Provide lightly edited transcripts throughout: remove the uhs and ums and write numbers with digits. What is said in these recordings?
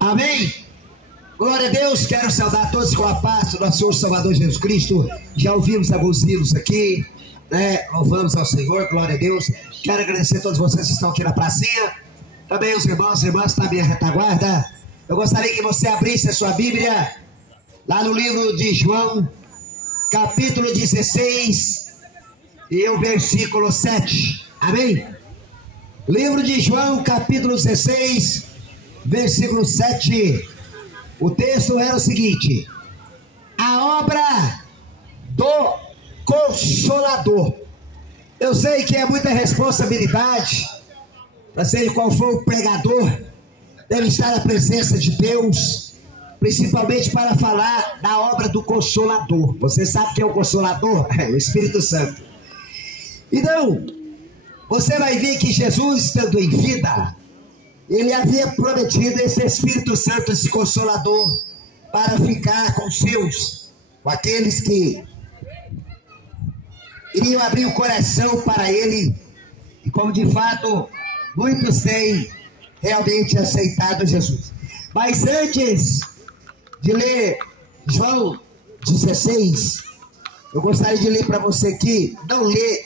Amém? Glória a Deus, quero saudar todos com a paz do nosso Senhor Salvador Jesus Cristo. Já ouvimos alguns hinos aqui, né? Louvamos ao Senhor, glória a Deus. Quero agradecer a todos vocês que estão aqui na pracinha. Também os irmãos e irmãs da minha retaguarda. Eu gostaria que você abrisse a sua Bíblia lá no livro de João, capítulo 16 e o versículo 7. Amém? Livro de João, capítulo 16, versículo 7. O texto era o seguinte: a obra do Consolador. Eu sei que é muita responsabilidade, para ser qual for o pregador, deve estar na presença de Deus, principalmente para falar da obra do Consolador. Você sabe quem é o Consolador? É o Espírito Santo. Então, você vai ver que Jesus, estando em vida, ele havia prometido esse Espírito Santo, esse Consolador, para ficar com os seus, com aqueles que iriam abrir o coração para ele, e como de fato muitos têm realmente aceitado Jesus. Mas antes de ler João 16, eu gostaria de ler para você aqui, não ler,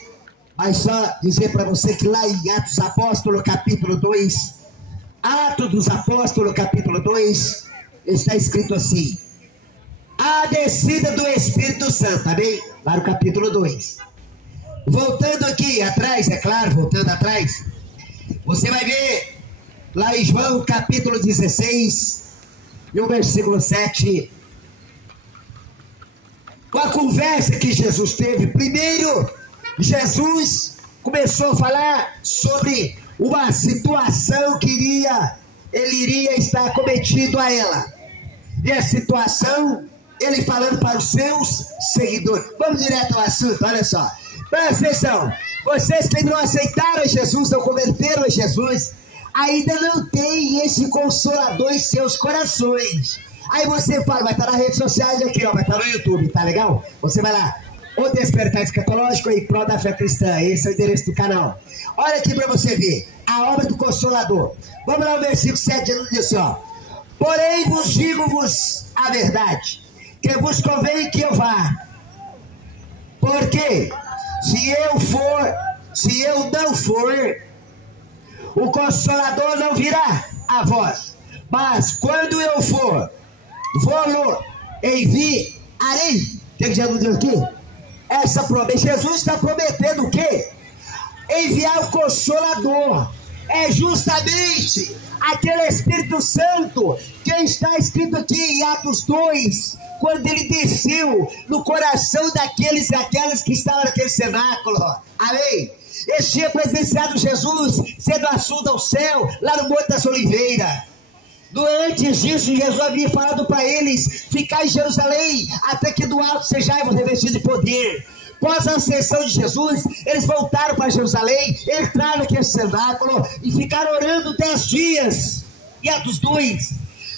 mas só dizer para você que lá em Atos Apóstolos, capítulo 2, Atos dos Apóstolos, capítulo 2, está escrito assim: a descida do Espírito Santo, amém? Lá no capítulo 2. Voltando aqui atrás, é claro, voltando atrás, você vai ver lá em João, capítulo 16, e o versículo 7, com a conversa que Jesus teve. Primeiro, Jesus começou a falar sobre uma situação que ele iria estar cometido a ela. E a situação, ele falando para os seus seguidores. Vamos direto ao assunto, olha só. Presta atenção. Vocês que não aceitaram Jesus, não converteram a Jesus, ainda não tem esse Consolador em seus corações. Aí você fala, vai estar nas redes sociais aqui, ó, vai estar no YouTube, tá legal? Você vai lá, o Despertar Escatológico em Prol da Fé Cristã, esse é o endereço do canal. Olha aqui para você ver, a obra do Consolador. Vamos lá no versículo 7, ele diz assim, ó: porém vos digo-vos a verdade, que vos convém que eu vá, porque se eu não for, o Consolador não virá a vós, mas quando eu for, vou-lo enviarei. O que Jesus diz aqui? Essa promessa, Jesus está prometendo o quê? Enviar o Consolador. É justamente aquele Espírito Santo que está escrito aqui em Atos 2, quando ele desceu no coração daqueles e aquelas que estavam naquele cenáculo. Amém? Eles tinham presenciado Jesus sendo assunto ao céu, lá no Monte das Oliveiras. Antes disso, Jesus havia falado para eles ficar em Jerusalém, até que do alto sejais revestidos de poder. Após a ascensão de Jesus, eles voltaram para Jerusalém, entraram naquele cenáculo e ficaram orando 10 dias. E Atos 2,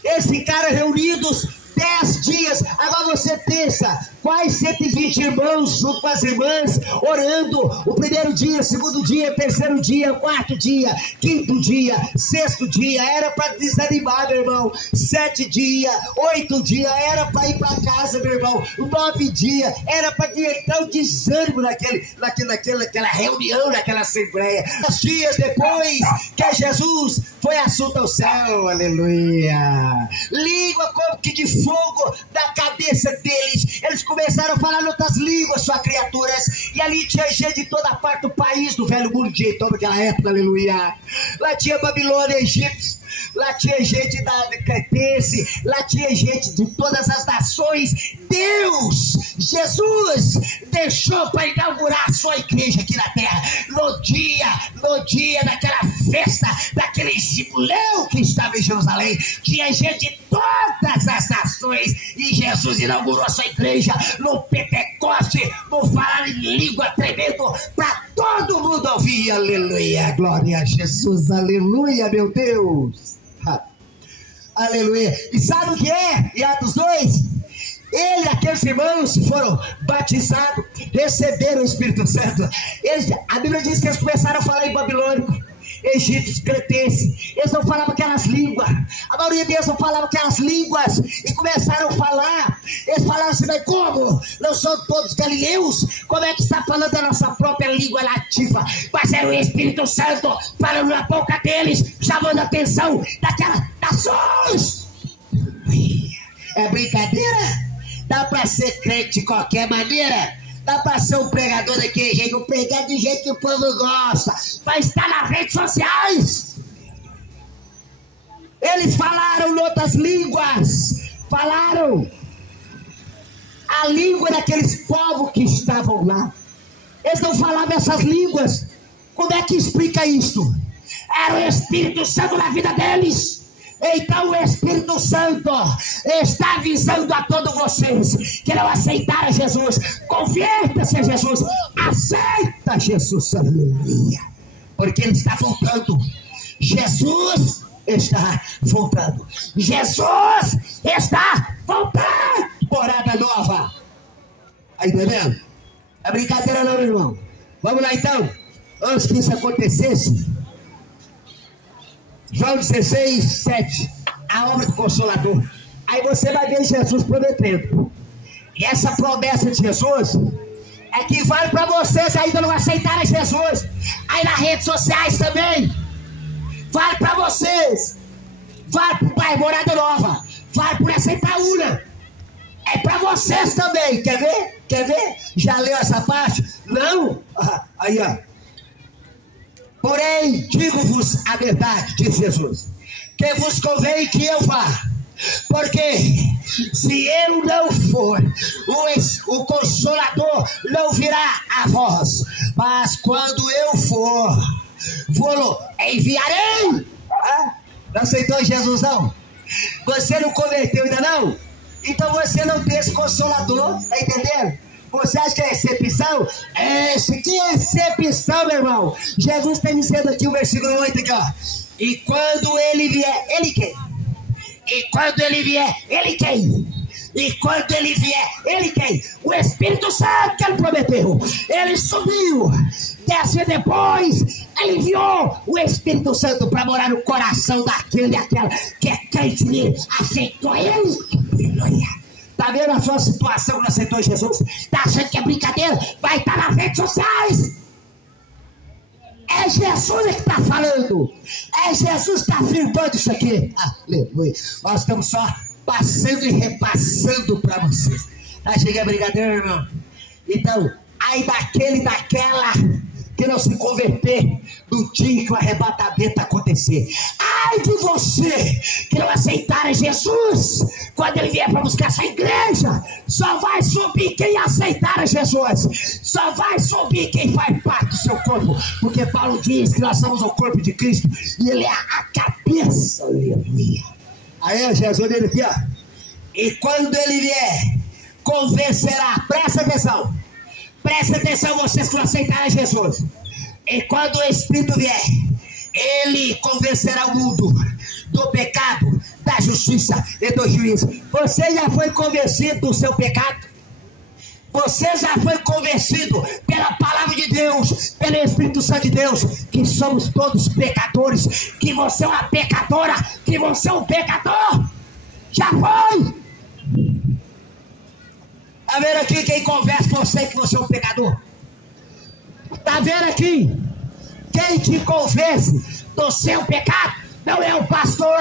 eles ficaram reunidos 10 dias. Agora você pensa, quais 120 irmãos junto com as irmãs, orando o primeiro dia, segundo dia, terceiro dia, quarto dia, quinto dia, sexto dia, era para desanimar, meu irmão. 7 dias, 8 dias, era para ir para casa, meu irmão. 9 dias, era para entrar o desânimo naquela reunião, naquela assembleia. 10 dias depois que Jesus foi assunto ao céu, aleluia, língua como que de fogo da cabeça deles, eles começaram a falar em outras línguas, suas criaturas, e ali tinha gente de toda parte do país, do velho mundo de toda aquela época, aleluia. Lá tinha Babilônia, Egito, lá tinha gente da Cretense, lá tinha gente de todas as nações. Deus, Jesus, deixou para inaugurar a sua igreja aqui na terra, no dia daquela festa, daquele jubileu que estava em Jerusalém, tinha gente de todas as nações, e Jesus inaugurou a sua igreja no Pentecoste, no falar em língua tremendo, para todo mundo ouvir, aleluia, glória a Jesus, aleluia, meu Deus, aleluia. E sabe o que é? Em Atos 2, ele e aqueles irmãos foram batizados, receberam o Espírito Santo. A Bíblia diz que eles começaram a falar em babilônico. egípcios, cretenses, eles não falavam aquelas línguas, a maioria deles não falava aquelas línguas, e começaram a falar, eles falaram assim, mas como? Não são todos galileus? Como é que está falando a nossa própria língua nativa? Mas era o Espírito Santo falando na boca deles, chamando a atenção daquelas nações. É brincadeira? Dá para ser crente de qualquer maneira? Dá para ser um pregador daquele jeito, um pregador do jeito que o povo gosta, vai estar nas redes sociais. Eles falaram em outras línguas, falaram a língua daqueles povos que estavam lá. Eles não falavam essas línguas. Como é que explica isso? Era o Espírito Santo na vida deles. Então o Espírito Santo está avisando a todos vocês que não aceitaram Jesus. Converta-se a Jesus. Aceita Jesus. Aleluia. Porque Ele está voltando. Jesus está voltando. Jesus está voltando. Morada nova. Aí, tá vendo? É brincadeira não, irmão. Vamos lá então. Antes que isso acontecesse, João 16, 7, a obra do Consolador. Aí você vai ver Jesus prometendo. E essa promessa de Jesus é que vale para vocês que ainda não aceitaram Jesus. Aí nas redes sociais também. Vale para vocês. Vale para o bairro Morada Nova. Vale por essa Itaúna. É para vocês também. Quer ver? Quer ver? Já leu essa parte? Não? Aí, ó. Porém, digo-vos a verdade, diz Jesus, que vos convém que eu vá, porque se eu não for, o Consolador não virá a vós, mas quando eu for, vou-lo enviarei. Não aceitou Jesus não? Você não converteu ainda não? Então você não tem esse Consolador, tá entendendo? Você acha que é recepção? Que recepção, meu irmão? Jesus está dizendo aqui o versículo 8 aqui, ó. E quando ele vier, ele quem? E quando ele vier, ele quem? E quando ele vier, ele quem? O Espírito Santo que ele prometeu. Ele subiu. 10 dias depois, ele enviou o Espírito Santo para morar no coração daquele e aquela que é crente nele. Aceitou ele? Aleluia. Tá vendo a sua situação que não aceitou Jesus? Tá achando que é brincadeira? Vai estar nas redes sociais. É Jesus que está falando. É Jesus que está afirmando isso aqui. Aleluia. Nós estamos só passando e repassando para vocês. Achei que é brincadeira, irmão? Então, aí daquele e daquela que não se converter no dia que o arrebatamento acontecer. Ai de você que não aceitar Jesus, quando ele vier para buscar essa igreja, só vai subir quem aceitar Jesus, só vai subir quem faz parte do seu corpo, porque Paulo diz que nós somos o corpo de Cristo e ele é a cabeça. Aleluia. Aí Jesus ele aqui, ó. E quando ele vier, convencerá, presta atenção. Presta atenção vocês que não aceitaram Jesus. E quando o Espírito vier, ele convencerá o mundo do pecado, da justiça e do juízo. Você já foi convencido do seu pecado? Você já foi convencido pela palavra de Deus, pelo Espírito Santo de Deus, que somos todos pecadores, que você é uma pecadora, que você é um pecador? Já foi? Tá vendo aqui quem conversa com você que você é um pecador? Tá vendo aqui? Quem te convence do seu pecado não é o pastor,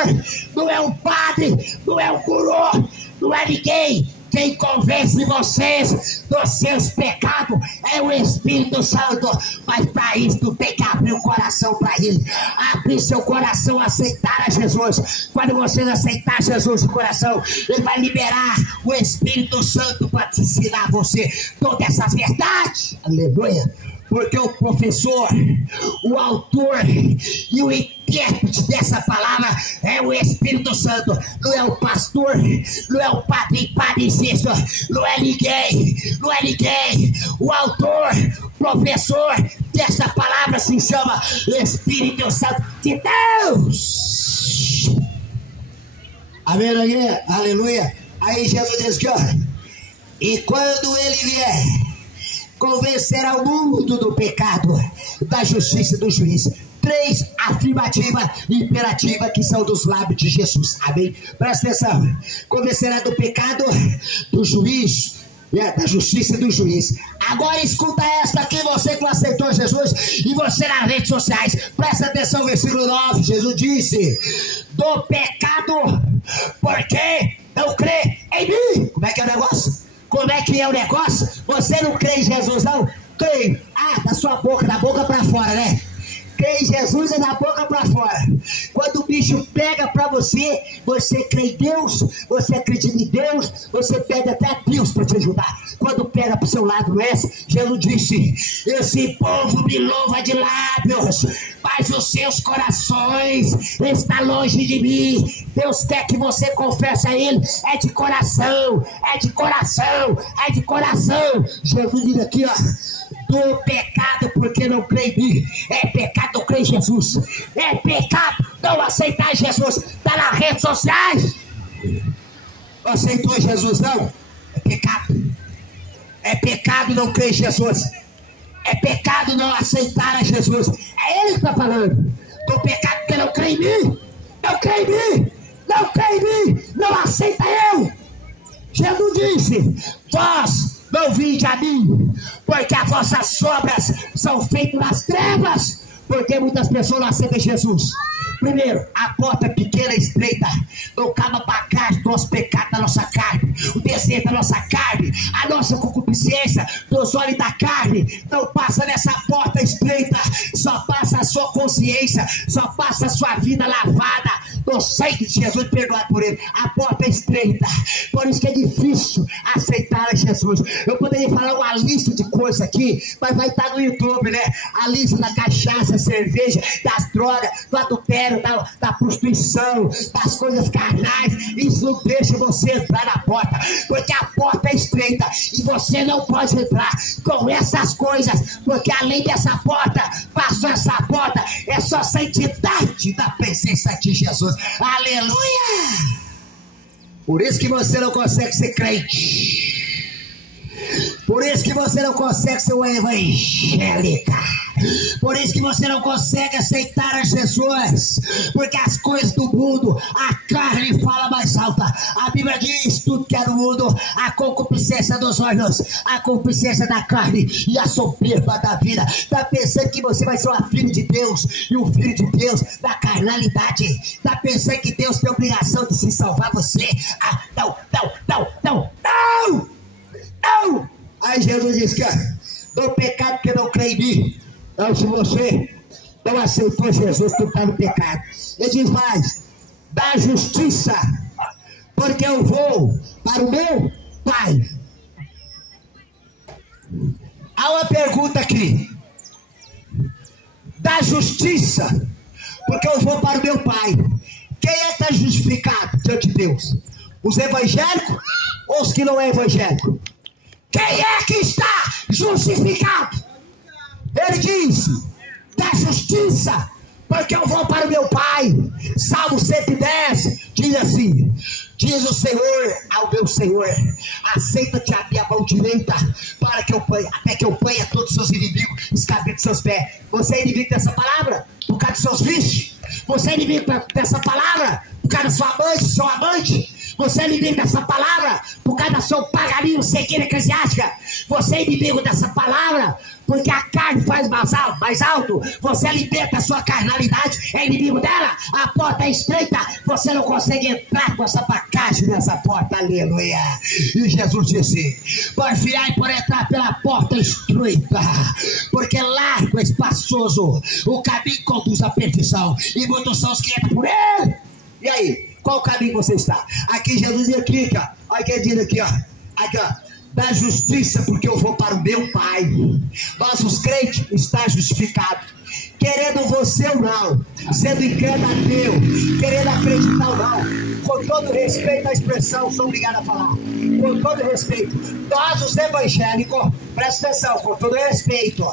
não é o padre, não é o guru, não é ninguém. Quem convence vocês dos seus pecados é o Espírito Santo. Mas para isso tu tem que abrir o coração para ele. Abrir seu coração, aceitar a Jesus. Quando você aceitar Jesus no coração, ele vai liberar o Espírito Santo para te ensinar você todas essas verdades. Aleluia. Porque o professor, o autor e o intérprete dessa palavra é o Espírito Santo. Não é o pastor, não é o padre Sisto, não é ninguém, não é ninguém. O autor, professor dessa palavra se chama Espírito Santo de Deus. Amém, igreja? Aleluia. Aí Jesus diz que, ó, e quando ele vier, convencerá o mundo do pecado, da justiça e do juízo. três afirmativas e imperativas que são dos lábios de Jesus. Amém? Presta atenção. Convencerá do pecado, do juízo, da justiça e do juiz. Agora escuta esta aqui, você que aceitou Jesus e você nas redes sociais. Presta atenção, versículo 9. Jesus disse: do pecado, porque não crê em mim. Como é que é o negócio? Como é que é o negócio? Você não crê em Jesus, não? Crê. Da sua boca, da boca pra fora, né? Crê em Jesus é da boca pra fora. Quando o bicho pega pra você, você crê em Deus, você acredita em Deus, você pede até a Deus pra te ajudar. Quando pega pro seu lado, não é? Jesus disse: esse povo me louva de lábios, mas os seus corações estão longe de mim. Deus quer que você confesse a Ele, é de coração, é de coração, é de coração. Jesus diz aqui, ó: do pecado porque não crê em mim. É pecado não crer em Jesus. É pecado não aceitar Jesus. Está nas redes sociais. Não aceitou Jesus, não? É pecado. É pecado não crer em Jesus. É pecado não aceitar a Jesus. É Ele que está falando. Do pecado porque não crê em mim. Não crê em mim. Não crê em mim. Não aceita eu. Jesus disse: vós não vinde a mim, porque as vossas obras são feitas nas trevas. Porque muitas pessoas não aceitam Jesus. Primeiro, a porta pequena e estreita não cabe para a carne, nosso pecado da nossa carne, o desejo da nossa carne, a nossa concupiscência dos olhos da carne. Não passa nessa porta estreita, só passa a sua consciência, só passa a sua vida lavada no sangue de Jesus, perdoado por Ele. A porta é estreita, por isso que é difícil aceitar a Jesus. Eu poderia falar uma lista de coisas aqui, mas vai estar no YouTube, né? A lista da cachaça, cerveja, das drogas, do adultério, da prostituição, das coisas carnais. Isso não deixa você entrar na porta, porque a porta é estreita e você não pode entrar com essas coisas, porque além dessa porta, passou essa porta, é só santidade da presença de Jesus. Aleluia! Por isso que você não consegue ser crente. Por isso que você não consegue ser uma evangélica. Por isso que você não consegue aceitar a Jesus, porque as coisas do mundo, a carne fala mais alta. A Bíblia diz: tudo que é no mundo, a concupiscência dos olhos, a concupiscência da carne e a soberba da vida. Está pensando que você vai ser uma filha de Deus e um filho de Deus da carnalidade? Está pensando que Deus tem a obrigação de se salvar você? Não, não, não, não, não, não. Aí Jesus diz que do pecado que não crê em mim. Então, se você não aceitou Jesus, tu está no pecado. Ele diz mais: da justiça, porque eu vou para o meu Pai. Há uma pergunta aqui: da justiça, porque eu vou para o meu Pai. Quem é que está justificado diante de Deus? Os evangélicos ou os que não é evangélico? Quem é que está justificado? Ele diz: da justiça, porque eu vou para o meu Pai. Salmo 110 diz assim: diz o Senhor ao meu Senhor: aceita-te a minha mão direita, para que eu ponha, até que eu ponha todos os seus inimigos escabendo seus pés. Você é inimigo dessa palavra por causa dos seus vícios? Você é inimigo dessa palavra por causa da sua mãe, do seu amante? Você é inimigo dessa palavra por causa do seu paganismo, cegueira eclesiástica? Você é inimigo dessa palavra porque a carne faz mais alto? Você alimenta a sua carnalidade, é inimigo dela? A porta é estreita, você não consegue entrar com essa bagagem nessa porta. Aleluia! E Jesus disse: porfiai por entrar pela porta estreita, porque largo é espaçoso o caminho conduz à perdição, e muitos são os que entram por ele. E aí, qual caminho você está? Aqui Jesus diz aqui, cara. Olha que ele diz aqui, ó. Aqui, ó: da justiça, porque eu vou para o meu Pai. Nós, os crentes, está justificado. Querendo você ou não, sendo incrédulo ateu, querendo acreditar ou não, com todo respeito à expressão, sou obrigado a falar, com todo respeito, nós os evangélicos, presta atenção, com todo respeito,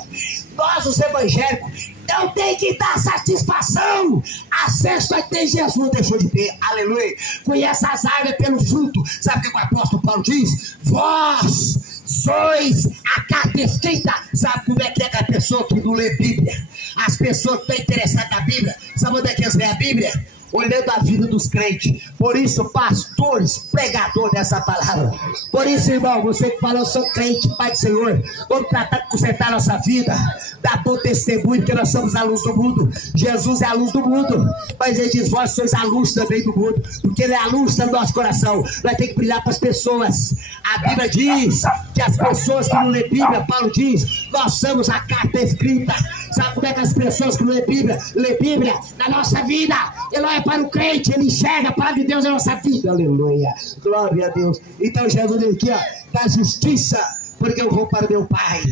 nós os evangélicos não tem que dar satisfação. Acesso a ter Jesus deixou de ter. Aleluia. Conhece as árvores pelo fruto. Sabe o que o apóstolo Paulo diz? Vós sois a carta escrita. Sabe como é que a pessoa que não lê Bíblia? As pessoas que estão interessadas na Bíblia, sabe onde é que eles lêem a Bíblia? Olhando a vida dos crentes. Por isso, pastores, pregador dessa palavra. Por isso, irmão, você que fala, eu sou crente, Pai do Senhor, vamos tratar de consertar nossa vida, dar bom testemunho, porque nós somos a luz do mundo. Jesus é a luz do mundo, mas ele diz, vós sois a luz também do mundo, porque ele é a luz do nosso coração. Nós temos que brilhar para as pessoas. A Bíblia diz que as pessoas que não lê Bíblia, Paulo diz, nós somos a carta escrita. Sabe como é que as pessoas que não lê Bíblia na nossa vida? Ele olha para o crente, ele enxerga a palavra de Deus na nossa vida. Aleluia, glória a Deus. Então Jesus diz aqui, ó, da justiça, porque eu vou para meu Pai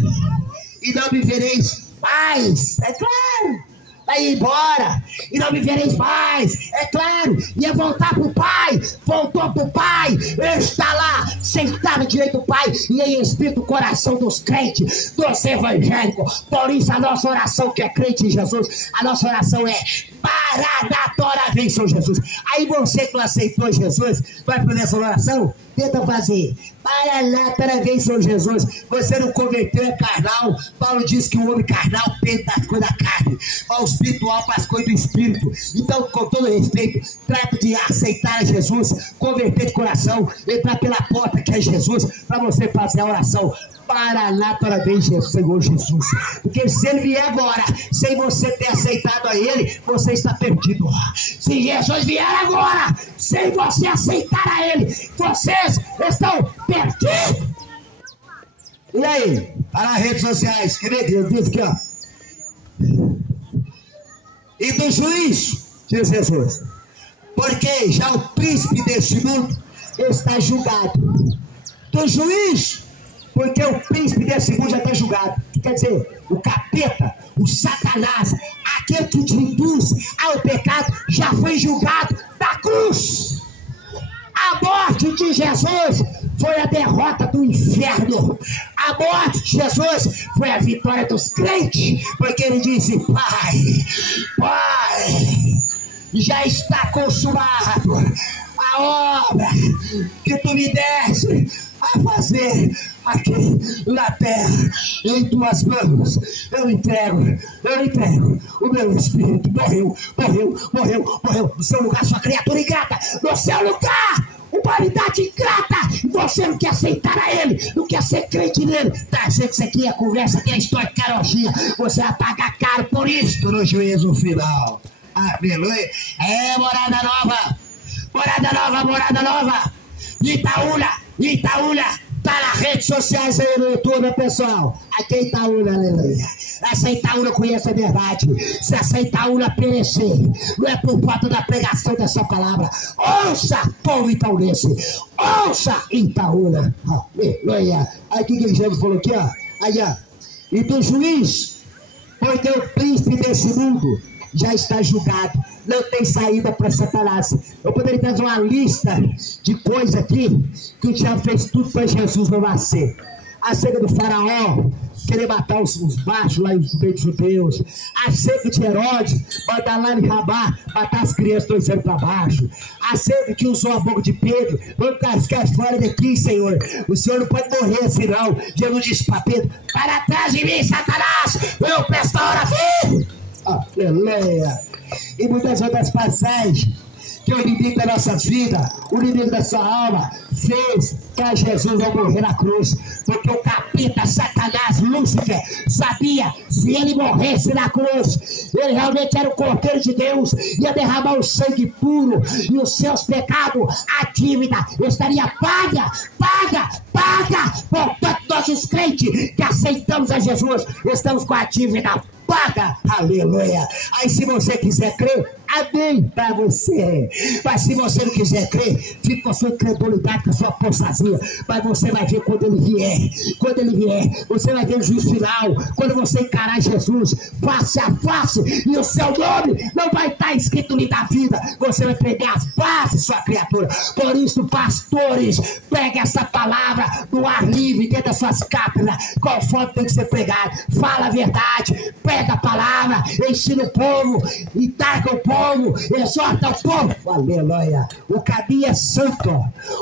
e não me vereis mais. É claro, vai ir embora e não me vereis mais, é claro, ia voltar para o Pai, voltou para o Pai, está lá, sentado direito do Pai, e em espírito o coração dos crentes, dos evangélicos. Por isso a nossa oração, que é crente em Jesus, a nossa oração é: Maranata, vem Senhor Jesus. Aí você que não aceitou Jesus, vai para essa oração, tenta fazer: Maranata, vem Senhor Jesus. Você não converteu, é carnal. Paulo diz que o homem carnal pensa as coisas da carne, mas o espiritual para as coisas do espírito. Então, com todo respeito, trata de aceitar a Jesus, converter de coração, entrar pela porta que é Jesus, para você fazer a oração: Maranata, vem Senhor Jesus. Porque se ele vier agora, sem você ter aceitado a ele, você está perdido. Se Jesus vier agora, sem você aceitar a ele, vocês estão perdidos. E aí? Para nas redes sociais, querido, diz aqui, ó. E do juiz, diz Jesus, porque já o príncipe deste mundo está julgado. Do juiz, porque o príncipe desse mundo já está julgado. Quer dizer, o capeta, o Satanás, aquele que te induz ao pecado, já foi julgado da cruz. A morte de Jesus foi a derrota do inferno. A morte de Jesus foi a vitória dos crentes, porque ele disse: Pai, já está consumado a obra que tu me deste a fazer aqui na terra. Em tuas mãos eu entrego o meu espírito. Morreu no seu lugar, sua criatura ingrata, no seu lugar, humanidade ingrata. Você não quer aceitar a ele, não quer ser crente nele, tá achando que isso aqui é conversa, que é história de carochinha. Você vai pagar caro por isso no juízo final. Aleluia. É Morada Nova, Itaúna, tá nas redes sociais aí no YouTube, pessoal. Aqui é Itaúna, aleluia. Essa Itaúna conhece a verdade. Se essa Itaúna perecer, não é por falta da pregação dessa palavra. Ouça, povo itaúnense, ouça, Itaúna, aleluia. Aí o que Jesus falou aqui, ó? Aí, ó. E do juiz, porque o príncipe desse mundo já está julgado, não tem saída para Satanás. Eu poderia trazer uma lista de coisas aqui que o diabo fez tudo para Jesus não nascer. Acerca do faraó querer matar os baixos lá no meio dos judeus, acerca de Herodes mandar lá em Rabá matar as crianças 2 anos para baixo, acerca que usou a boca de Pedro: vamos cascar fora daqui, Senhor, o Senhor não pode morrer assim não. Jesus disse para Pedro: para trás de mim, Satanás, eu presto a hora aqui. Aleluia. E muitas outras passagens que o inimigo da nossa vida, o inimigo da sua alma, fez para Jesus não morrer na cruz. Porque o capeta, Satanás, Lúcifer, sabia: se ele morresse na cruz, ele realmente era o Cordeiro de Deus, ia derramar o sangue puro, e os seus pecados, a dívida estaria paga. Portanto, nós os crentes que aceitamos a Jesus, estamos com a dívida paga. Aleluia. Aí se você quiser crer, amém para você. Mas se você não quiser crer, fique com a sua incredulidade, com a sua apostasia. Mas você vai ver quando ele vier, você vai ver o juízo final, quando você encarar Jesus face a face, e o seu nome não vai estar escrito no livro da vida. Você vai perder as bases, sua criatura. Por isso, pastores, pegue essa palavra no ar livre, dentro das suas cápsulas, conforme tem que ser pregado. Fala a verdade, pega a palavra, ensina o povo e taca o povo povo, exorta o povo. Aleluia. O caminho é santo.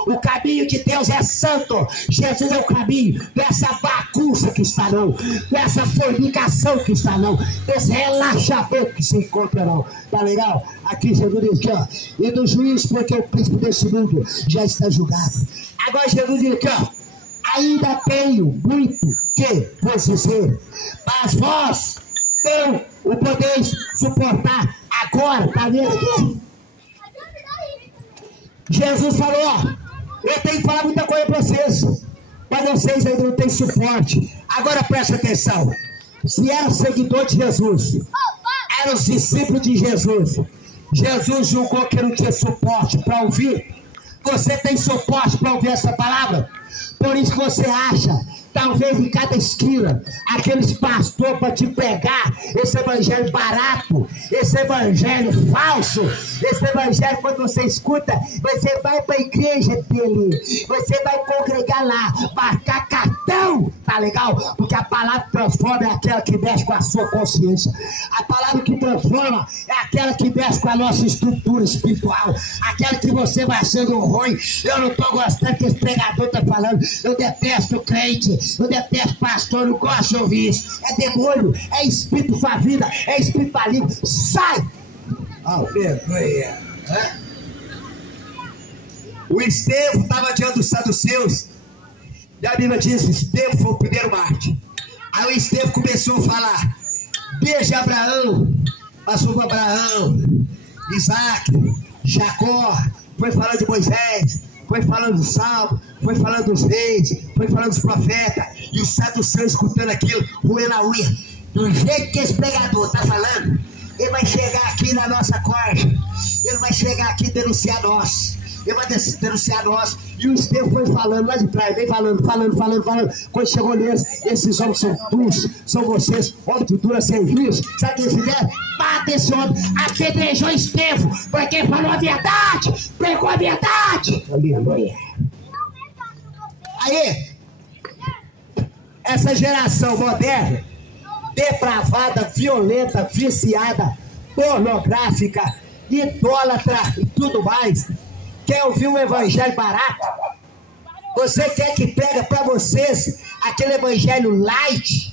O caminho de Deus é santo. Jesus é o caminho. Dessa bagunça que está não. Dessa fornicação que está não. Desse relaxamento que se encontra não. Tá legal? Aqui Jesus diz aqui, ó. E do juiz, porque o príncipe desse mundo já está julgado. Agora Jesus diz aqui, ó. Ainda tenho muito que vos dizer, mas vós não o podeis suportar agora. Tá vendo aqui? Jesus falou, ó, eu tenho que falar muita coisa para vocês, mas vocês ainda não têm suporte. Agora presta atenção. Se era seguidor de Jesus, eram os discípulos de Jesus, Jesus julgou que não tinha suporte para ouvir. Você tem suporte para ouvir essa palavra? Por isso que você acha, talvez em cada esquina, aqueles pastores para te pregar esse evangelho barato, esse evangelho falso, esse evangelho quando você escuta, você vai para a igreja dele, você vai congregar lá, marcar cartão, tá legal? Porque a palavra que transforma é aquela que mexe com a sua consciência. A palavra que transforma é aquela que mexe com a nossa estrutura espiritual, aquela que você vai achando ruim. Eu não estou gostando que esse pregador está falando, eu detesto crente, eu detesto pastor, eu não gosto de ouvir isso. É demônio, é espírito sua vida, é espírito maligno. Sai! Aleluia! O Estevão estava diante dos saduceus. E a Bíblia diz: Estevão foi o primeiro mártir. Aí o Estevão começou a falar desde Abraão, passou por Abraão, Isaac, Jacó, foi falando de Moisés, foi falando do Salmo, foi falando dos reis, foi falando dos profetas, e os saduceus escutando aquilo, roendo a unha. Do jeito que esse pregador está falando, ele vai chegar aqui na nossa corte, ele vai chegar aqui e denunciar nós, ele vai denunciar nós. E o Estevão foi falando lá de trás, vem falando. Quando chegou neles, esses homens são duros, são vocês, homens de dura serviço. Sabe o que eles fizeram? Mata esse homem, apedrejou Estevão, porque falou a verdade, pregou a verdade. Aleluia. Aí, essa geração moderna, depravada, violenta, viciada, pornográfica, idólatra e tudo mais, quer ouvir um evangelho barato? Você quer que prega para vocês aquele evangelho light,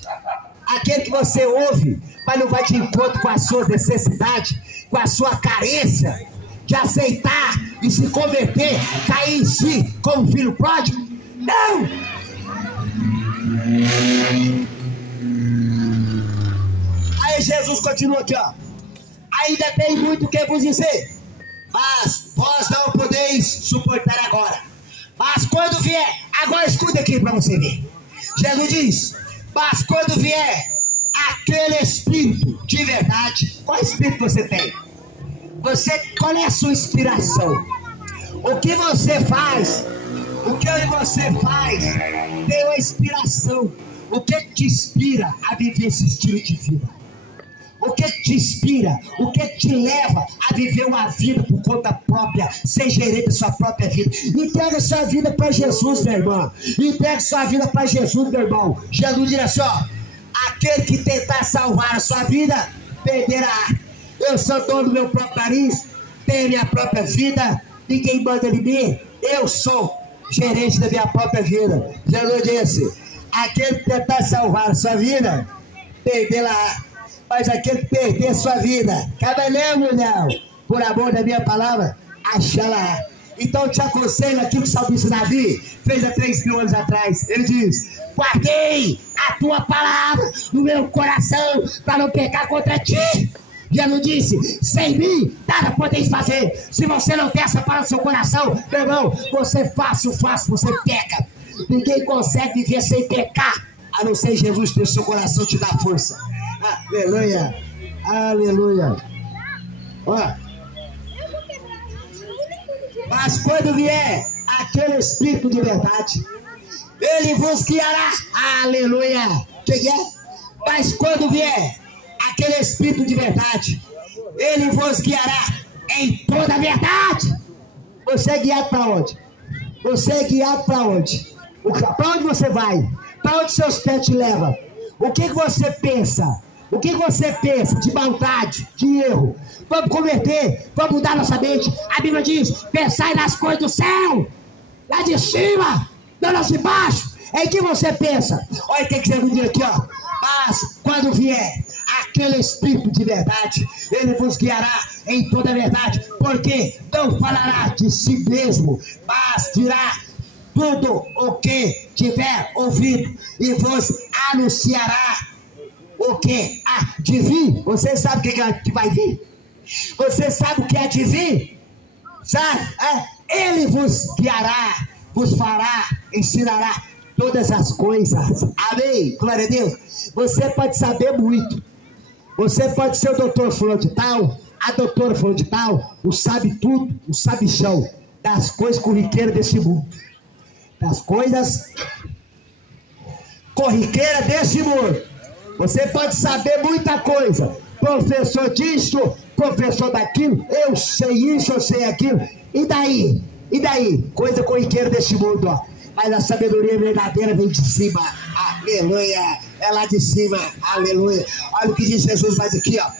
aquele que você ouve, mas não vai de encontro com a sua necessidade, com a sua carência de aceitar e se converter, cair em si como filho pródigo? Não! Aí Jesus continua aqui, ó. Ainda tem muito o que vos dizer, mas vós não podeis suportar agora. Mas quando vier, agora escuta aqui para você ver. Jesus diz: mas quando vier aquele Espírito de verdade. Qual Espírito você tem? Qual é a sua inspiração? O que você faz? O que eu e você faz tem uma inspiração. O que te inspira a viver esse estilo de vida? O que te inspira? O que te leva a viver uma vida por conta própria, ser gerente da sua própria vida? Entrega sua vida para Jesus, meu irmão. Entrega sua vida para Jesus, meu irmão. Jesus diz assim, ó: aquele que tentar salvar a sua vida, perderá. Eu sou dono do meu próprio nariz, tenho minha própria vida, ninguém manda em mim. Eu sou gerente da minha própria vida. Jesus disse: aquele que tentar salvar a sua vida, perderá. Mas aquele que perder a sua vida, cabelemo não, por amor da minha palavra, achará. Então eu te aconselho aquilo que o salmista Davi fez há 3.000 anos atrás. Ele diz: guardei a tua palavra no meu coração para não pecar contra ti. Jesus disse: sem mim nada podeis fazer. Se você não tem essa palavra no seu coração, meu irmão, você fácil, você peca. Ninguém consegue viver sem pecar, a não ser Jesus ter seu coração te dar força. Aleluia, aleluia. Ó. Mas quando vier aquele Espírito de verdade, ele vos guiará. Aleluia. Quem é? Mas quando vier aquele Espírito de verdade, ele vos guiará em toda a verdade. Você é guiado para onde? Você é guiado para onde? Para onde você vai? Para onde seus pés te levam? O que você pensa? O que você pensa de maldade, de erro? Vamos converter, vamos mudar nossa mente. A Bíblia diz, pensai nas coisas do céu, lá de cima, não nas de baixo. É em que você pensa. Olha, tem que ser um dia aqui, ó. Mas quando vier aquele Espírito de verdade, ele vos guiará em toda a verdade, porque não falará de si mesmo, mas dirá tudo o que tiver ouvido e vos anunciará o que há de vir. Você sabe o que vai vir? Você sabe o que é de vir? Sabe? Ele vos guiará, vos fará, ensinará todas as coisas. Amém? Glória a Deus. Você pode saber muito. Você pode ser o doutor fulano de tal, a doutora fulano de tal, o sabe tudo, o sabichão das coisas corriqueiras desse mundo. Das coisas corriqueiras desse mundo. Você pode saber muita coisa. Professor disso, professor daquilo, eu sei isso, eu sei aquilo. E daí? E daí? Coisa corriqueira desse mundo, ó. Mas a sabedoria verdadeira vem de cima. Aleluia. É lá de cima. Aleluia. Olha o que diz Jesus mais aqui, ó.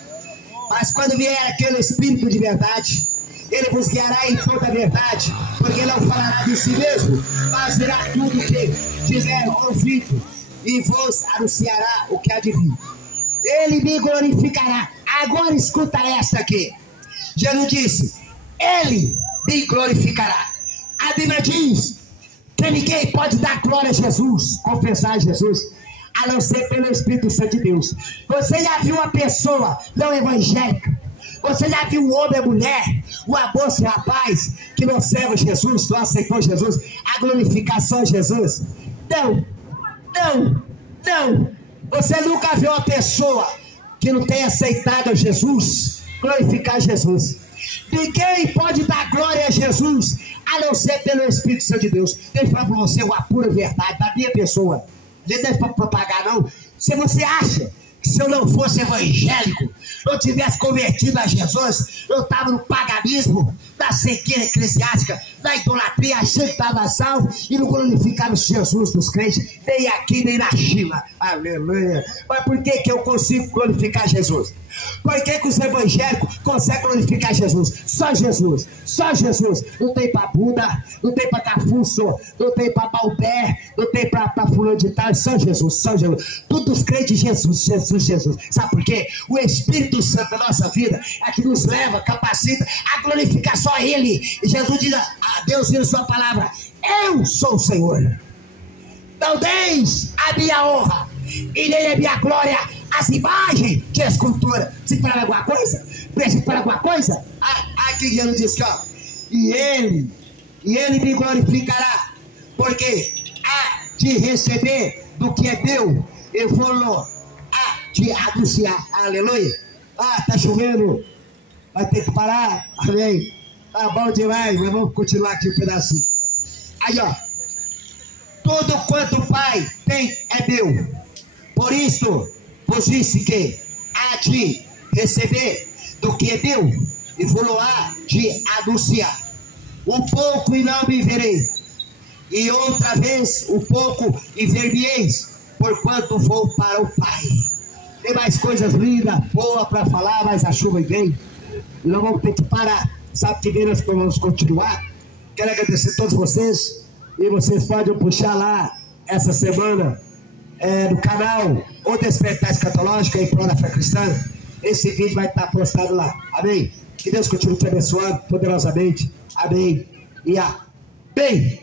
Mas quando vier aquele Espírito de verdade, ele vos guiará em toda a verdade, porque não falará de si mesmo, mas dirá tudo o que tiver ouvido e vos anunciará o que há de vir. Ele me glorificará. Agora escuta esta aqui. Jesus disse, ele me glorificará. A Bíblia diz que ninguém pode dar glória a Jesus, confessar a Jesus, a não ser pelo Espírito Santo de Deus. Você já viu uma pessoa não evangélica? Você já viu um homem e mulher, uma moça e um rapaz que não serve Jesus, não aceitou Jesus, a glorificar só Jesus? Não, não, não. Você nunca viu uma pessoa que não tenha aceitado a Jesus glorificar Jesus. Ninguém pode dar glória a Jesus a não ser pelo Espírito Santo de Deus. Deixa eu falar para você uma pura verdade da minha pessoa. Não deve propagar, não. Se você acha que se eu não fosse evangélico, eu tivesse convertido a Jesus, eu estava no paganismo, na cegueira eclesiástica, na idolatria, achando que estava salvo e não glorificava Jesus dos crentes, nem aqui nem na China. Aleluia. Mas por que eu consigo glorificar Jesus? Por que os evangélicos conseguem glorificar Jesus? Só Jesus, só Jesus. Não tem para Buda, não tem para Cafuço, não tem para Balbé, não tem para fulano de tal. Só Jesus, só Jesus. Todos creem em Jesus, Jesus, Jesus. Sabe por quê? O Espírito Santo da nossa vida é que nos leva, capacita a glorificar só Ele. E Jesus diz a Deus em sua palavra, eu sou o Senhor. Não deis a minha honra e nem a minha glória as imagens de escultura. Se fala alguma coisa? Precisa falar alguma coisa? Aqui Jesus diz que, ó, e ele me glorificará, porque há de receber do que é meu, eu vou te anunciar. Aleluia. Tá chovendo, vai ter que parar. Amém. Tá bom demais, mas vamos continuar aqui um pedacinho. Aí, ó, tudo quanto o Pai tem é meu, por isso vos disse que há de receber do que é meu e vou-lo-á de anunciar. Um pouco e não me verei, e outra vez um pouco e ver-me-eis, porquanto vou para o Pai. Tem mais coisas lindas, boas para falar, mas a chuva vem e nós vamos ter que parar. Sabe que vem, nós vamos continuar. Quero agradecer a todos vocês, e vocês podem puxar lá essa semana no canal O Despertar Escatológico em Prol da Fé Cristã. Esse vídeo vai estar postado lá. Amém? Que Deus continue te abençoando poderosamente. Amém. E amém.